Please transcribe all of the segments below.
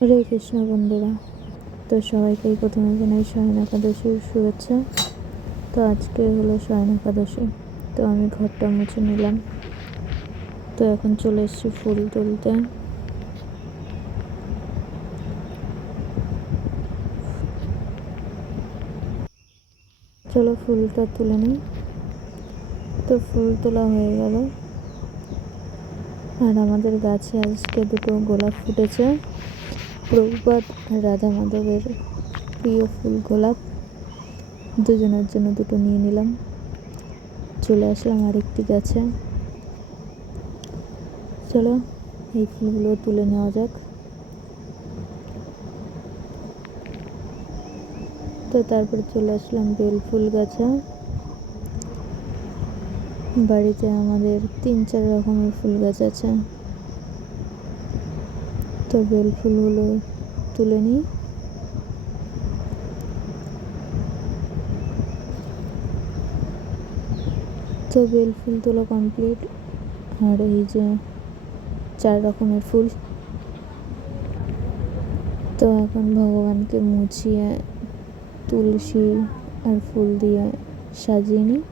হরে কৃষ্ণ বন্ধুরা, তো সবাইকেই প্রথমে জানাই শয়ন একাদশীর শুভেচ্ছা। তো আজকে হলো শয়ন একাদশী, তো আমি ঘরটা মুছে নিলাম। তো এখন চলে এসেছি ফুল তুলতে। চলো ফুলটা তুলে নিই। তো ফুল তোলা হয়ে গেল, আর আমাদের গাছে আজকে দুটো গোলাপ ফুটেছে। প্রভুপাদ আর রাধা মাধবের প্রিয় ফুল গোলাপ, দুজনের জন্য দুটো নিয়ে নিলাম। চলে আসলাম আরেকটি গাছে। চলো এই ফুলগুলো তুলে নেওয়া যাক। তো তারপর চলে আসলাম বেল ফুল গাছে। বাড়িতে আমাদের 3-4 রকমের ফুল গাছ আছে। তো বেল ফুলগুলো তুলে নিই। তো বেল ফুল তোলা কমপ্লিট। আর এই যে 4 রকমের ফুল। তো এখন ভগবানকে মুছিয়ে তুলসী আর ফুল দিয়ে সাজিয়ে নিই।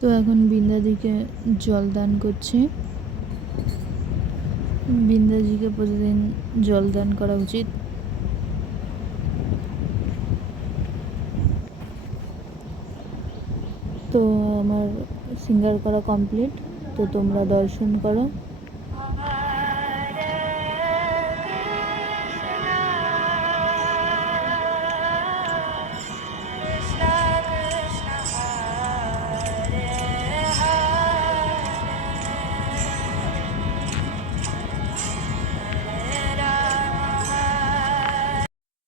তো এখন বৃন্দাদিকে জল দান করছি। বৃন্দাজিকে প্রতিদিন জল দান করা উচিত। তো আমার সিঙ্গার করা কমপ্লিট, তো তোমরা দর্শন করো।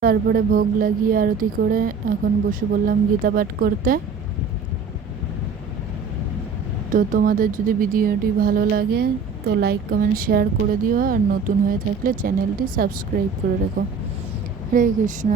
তারপরে ভোগ লাগিয়ে আরতি করে এখন বসে পড়লাম গীতা পাঠ করতে। তো তোমাদের যদি ভিডিওটি ভালো লাগে তো লাইক কমেন্ট শেয়ার করে দিও, আর নতুন হয়ে থাকলে চ্যানেলটি সাবস্ক্রাইব করে রেখো। হরে কৃষ্ণ।